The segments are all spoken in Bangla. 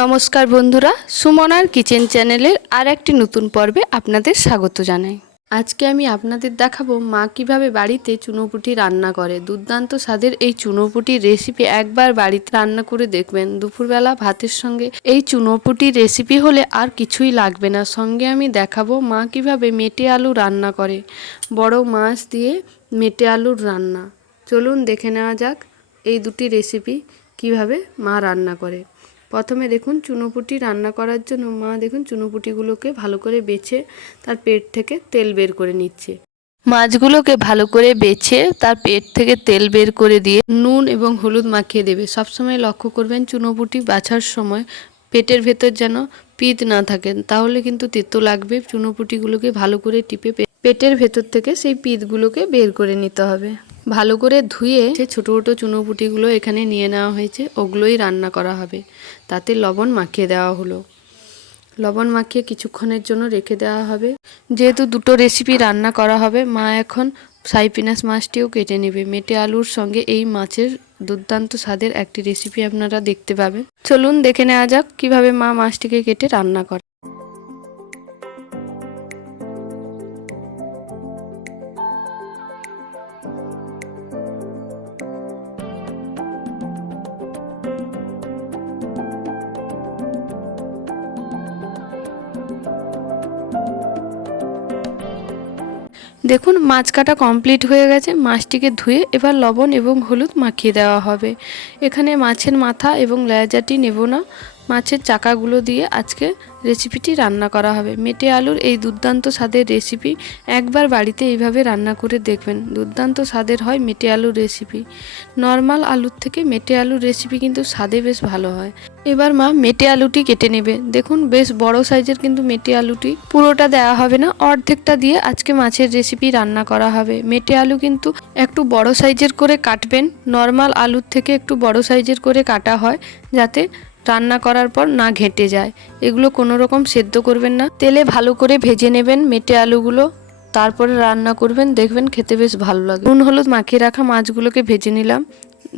নমস্কার বন্ধুরা, সুমনার কিচেন চ্যানেলের আর একটি নতুন পর্বে আপনাদের স্বাগত জানাই। আজকে আমি আপনাদের দেখাবো মা কিভাবে বাড়িতে চুনোপুটি রান্না করে। দুর্দান্ত স্বাদের এই চুনোপুটির রেসিপি একবার বাড়িতে রান্না করে দেখবেন। দুপুরবেলা ভাতের সঙ্গে এই চুনোপুটির রেসিপি হলে আর কিছুই লাগবে না। সঙ্গে আমি দেখাবো মা কিভাবে মেটে আলু রান্না করে, বড় মাছ দিয়ে মেটে আলুর রান্না। চলুন দেখে নেওয়া যাক এই দুটি রেসিপি কিভাবে মা রান্না করে। প্রথমে দেখুন চুনোপুটি রান্না করার জন্য মা দেখুন চুনোপুটিগুলোকে ভালো করে বেছে তার পেট থেকে তেল বের করে নিচ্ছে। মাছগুলোকে ভালো করে বেছে তার পেট থেকে তেল বের করে দিয়ে নুন এবং হলুদ মাখিয়ে দেবে। সবসময় লক্ষ্য করবেন চুনোপুটি বাছার সময় পেটের ভেতর যেন পিদ না থাকে, তাহলে কিন্তু তেতো লাগবে। চুনোপুটিগুলোকে ভালো করে টিপে পেটের ভেতর থেকে সেই পিদগুলোকে বের করে নিতে হবে। ভালো করে ধুয়ে ছোটো ছোটো চুনোপুটিগুলো এখানে নিয়ে নেওয়া হয়েছে, ওগুলোই রান্না করা হবে। তাতে লবণ মাখিয়ে দেওয়া হলো। লবণ মাখিয়ে কিছুক্ষণের জন্য রেখে দেওয়া হবে। যেহেতু দুটো রেসিপি রান্না করা হবে, মা এখন সাইপিনাস মাছটিও কেটে নেবে। মেটে আলুর সঙ্গে এই মাছের দুর্দান্ত স্বাদের একটি রেসিপি আপনারা দেখতে পাবেন। চলুন দেখে নেওয়া যাক কিভাবে মা মাছটিকে কেটে রান্না করে। দেখুন মাছ কাটা কমপ্লিট হয়ে গেছে। মাছটিকে ধুয়ে এবার লবণ এবং হলুদ মাখিয়ে দেওয়া হবে। এখানে মাছের মাথা এবং লেজাটি নেব না, মাছের চাকাগুলো দিয়ে আজকে রেসিপিটি রান্না করা হবে। মেটে আলুর এই দুর্দান্ত স্বাদের রেসিপি একবার বাড়িতে এইভাবে রান্না করে দেখবেন। দুর্দান্ত স্বাদের হয় মেটে আলুর রেসিপি। নর্মাল আলুর থেকে মেটে আলুর রেসিপি কিন্তু স্বাদে বেশ ভালো হয়। এবার মা মেটে আলুটি কেটে নেবে। দেখুন বেশ বড় সাইজের কিন্তু মেটে আলুটি, পুরোটা দেওয়া হবে না, অর্ধেকটা দিয়ে আজকে মাছের রেসিপি রান্না করা হবে। মেটে আলু কিন্তু একটু বড় সাইজের করে কাটবেন। নর্মাল আলুর থেকে একটু বড় সাইজের করে কাটা হয় যাতে রান্না করার পর না ঘেঁটে যায়। এগুলো কোনো রকম সেদ্ধ করবেন না, তেলে ভালো করে ভেজে নেবেন মেটে আলুগুলো, তারপরে রান্না করবেন, দেখবেন খেতে বেশ ভালো লাগে। নুন হলুদ মাখিয়ে রাখা মাছগুলোকে ভেজে নিলাম।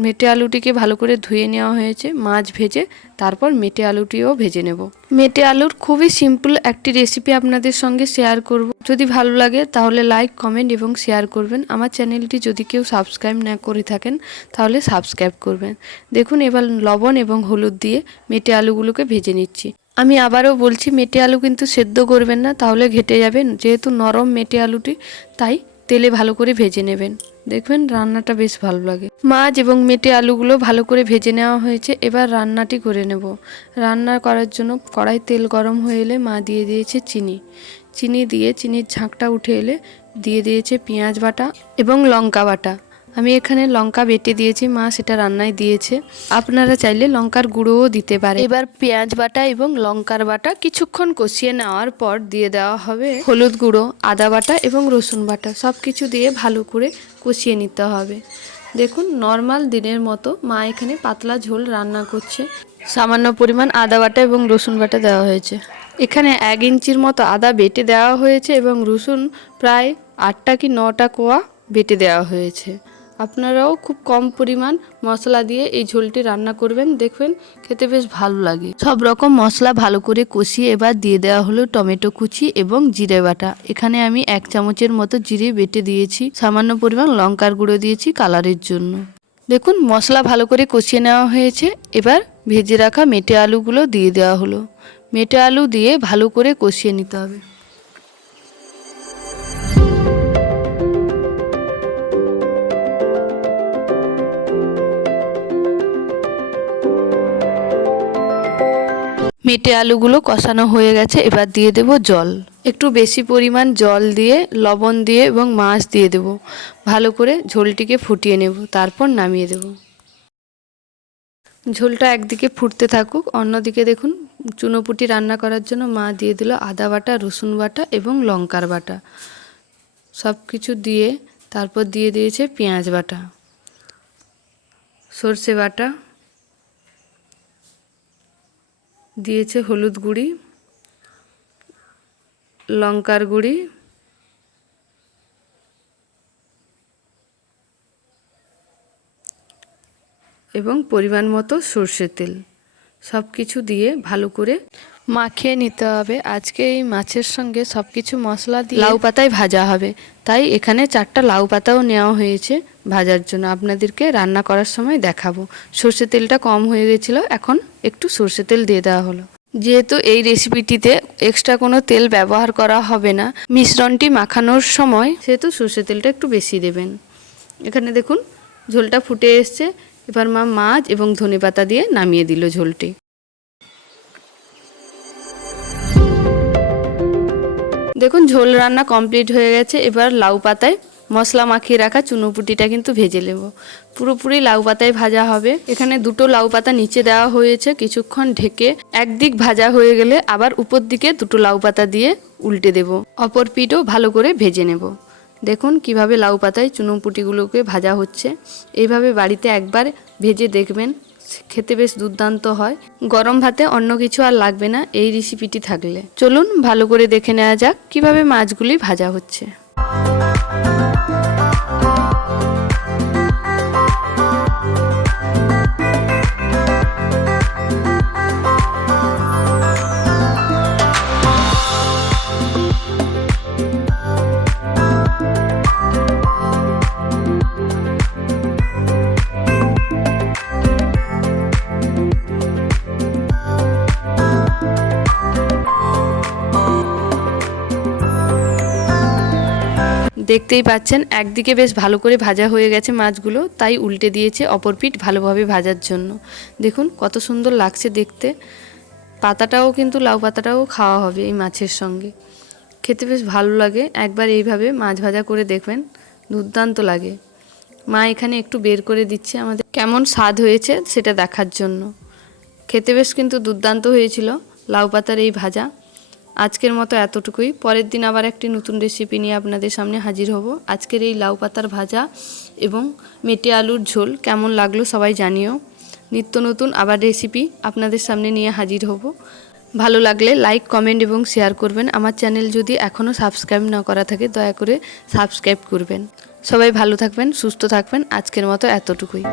মেটে আলুটিকে ভালো করে ধুয়ে নেওয়া হয়েছে। মাছ ভেজে তারপর মেটে আলুটিও ভেজে নেব। মেটে আলুর খুবই সিম্পল একটি রেসিপি আপনাদের সঙ্গে শেয়ার করব। যদি ভালো লাগে তাহলে লাইক, কমেন্ট এবং শেয়ার করবেন। আমার চ্যানেলটি যদি কেউ সাবস্ক্রাইব না করে থাকেন তাহলে সাবস্ক্রাইব করবেন। দেখুন এবার লবণ এবং হলুদ দিয়ে মেটে আলুগুলোকে ভেজে নিচ্ছি। আমি আবারও বলছি, মেটে আলু কিন্তু সেদ্ধ করবেন না, তাহলে ঘেঁটে যাবেন। যেহেতু নরম মেটে আলুটি, তাই তেলে ভালো করে ভেজে নেবেন, দেখবেন রান্নাটা বেশ ভালো লাগে। মাছ এবং মেটে আলুগুলো ভালো করে ভেজে নেওয়া হয়েছে। এবার রান্নাটি করে নেব। রান্না করার জন্য কড়াই তেল গরম হয়ে এলে মা দিয়ে দিয়েছে চিনি দিয়ে চিনির ঝাঁকটা উঠে এলে দিয়ে দিয়েছে পেঁয়াজ বাটা এবং লঙ্কা বাটা। আমি এখানে লঙ্কা বেটে দিয়েছি, মা সেটা রান্নায় দিয়েছে। আপনারা চাইলে লঙ্কার গুঁড়োও দিতে পারে। এবার পেঁয়াজ বাটা এবং লঙ্কার বাটা কিছুক্ষণ কষিয়ে নেওয়ার পর দিয়ে দেওয়া হবে হলুদ গুঁড়ো, আদা বাটা এবং রসুন বাটা। সব কিছু দিয়ে ভালো করে কষিয়ে নিতে হবে। দেখুন নর্মাল দিনের মতো মা এখানে পাতলা ঝোল রান্না করছে। সামান্য পরিমাণ আদা বাটা এবং রসুন বাটা দেওয়া হয়েছে। এখানে 1 ইঞ্চির মতো আদা বেটে দেওয়া হয়েছে এবং রসুন প্রায় 8টা কি 9টা কোয়া বেটে দেওয়া হয়েছে। আপনারাও খুব কম পরিমাণ মশলা দিয়ে এই ঝোলটি রান্না করবেন, দেখবেন খেতে বেশ ভালো লাগে। সব রকম মশলা ভালো করে কষিয়ে এবার দিয়ে দেওয়া হলো টমেটো কুচি এবং জিরে বাটা। এখানে আমি 1 চামচের মতো জিরে বেটে দিয়েছি। সামান্য পরিমাণ লঙ্কার গুঁড়ো দিয়েছি কালারের জন্য। দেখুন মশলা ভালো করে কষিয়ে নেওয়া হয়েছে। এবার ভেজে রাখা মেটে আলুগুলো দিয়ে দেওয়া হলো। মেটে আলু দিয়ে ভালো করে কষিয়ে নিতে হবে। মেটে আলুগুলো কষানো হয়ে গেছে। এবার দিয়ে দেব জল, একটু বেশি পরিমাণ জল দিয়ে লবণ দিয়ে এবং মাছ দিয়ে দেব। ভালো করে ঝোলটিকে ফুটিয়ে নেব, তারপর নামিয়ে দেব। ঝোলটা একদিকে ফুটতে থাকুক, অন্যদিকে দেখুন চুনোপুটি রান্না করার জন্য মা দিয়ে দিল আদা বাটা, রসুন বাটা এবং লঙ্কার বাটা। সব কিছু দিয়ে তারপর দিয়ে দিয়েছে পেঁয়াজ বাটা, সর্ষে বাটা, দিয়েছে হলুদ গুঁড়ি, লঙ্কার গুঁড়ি এবং পরিমাণ মতো সর্ষের তেল। সব কিছু দিয়ে ভালো করে মাখিয়ে নিতে হবে। আজকে এই মাছের সঙ্গে সব কিছু মশলা দিয়ে লাউ পাতায় ভাজা হবে, তাই এখানে 4টা লাউ পাতাও নেওয়া হয়েছে ভাজার জন্য। আপনাদেরকে রান্না করার সময় দেখাবো। সর্ষে তেলটা কম হয়ে গেছিলো, এখন একটু সর্ষে তেল দিয়ে দেওয়া হলো। যেহেতু এই রেসিপিটিতে এক্সট্রা কোনো তেল ব্যবহার করা হবে না মিশ্রণটি মাখানোর সময়, সেহেতু সর্ষে তেলটা একটু বেশি দেবেন। এখানে দেখুন ঝোলটা ফুটে এসছে। এবার মা মাছ এবং ধনেপাতা দিয়ে নামিয়ে দিল ঝোলটি। দেখুন ঝোল রান্না কমপ্লিট হয়ে গেছে। এবার লাউ পাতায় মশলা মাখিয়ে রাখা চুনোপুটিটা কিন্তু ভেজে নেব। পুরোপুরি লাউ পাতায় ভাজা হবে। এখানে 2টো লাউ পাতা নিচে দেওয়া হয়েছে, কিছুক্ষণ ঢেকে একদিক ভাজা হয়ে গেলে আবার উপর দিকে 2টো লাউ পাতা দিয়ে উল্টে দেব। অপর পিঠও ভালো করে ভেজে নেব। দেখুন কিভাবে লাউ পাতায় চুনোপুটিগুলোকে ভাজা হচ্ছে। এইভাবে বাড়িতে একবার ভেজে দেখবেন, খেতে বেশ দুর্দান্ত হয়। গরম ভাতে অন্য কিছু আর লাগবে না এই রেসিপিটি থাকলে। চলুন ভালো করে দেখে নেওয়া যাক কিভাবে মাছগুলি ভাজা হচ্ছে। দেখতেই পাচ্ছেন একদিকে বেশ ভালো করে ভাজা হয়ে গেছে মাছগুলো, তাই উল্টে দিয়েছে অপর পিঠ ভালোভাবে ভাজার জন্য। দেখুন কত সুন্দর লাগছে দেখতে। পাতাটাও কিন্তু লাউ পাতাটাও খাওয়া হবে এই মাছের সঙ্গে, খেতে বেশ ভালো লাগে। একবার এইভাবে মাছ ভাজা করে দেখবেন, দুর্দান্ত লাগে। মা এখানে একটু বের করে দিচ্ছে আমাদের কেমন স্বাদ হয়েছে সেটা দেখার জন্য। খেতে বেশ কিন্তু দুর্দান্ত হয়েছিল লাউ পাতার এই ভাজা। আজকের মতো এতটুকুই। পরের দিন আবার একটি নতুন রেসিপি নিয়ে আপনাদের সামনে হাজির হব। আজকের এই লাউ পাতার ভাজা এবং মেটে আলুর ঝোল কেমন লাগলো সবাই জানিও। নিত্য নতুন আবার রেসিপি আপনাদের সামনে নিয়ে হাজির হব। ভালো লাগলে লাইক, কমেন্ট এবং শেয়ার করবেন। আমার চ্যানেল যদি এখনও সাবস্ক্রাইব না করা থাকে দয়া করে সাবস্ক্রাইব করবেন। সবাই ভালো থাকবেন, সুস্থ থাকবেন। আজকের মতো এতটুকুই।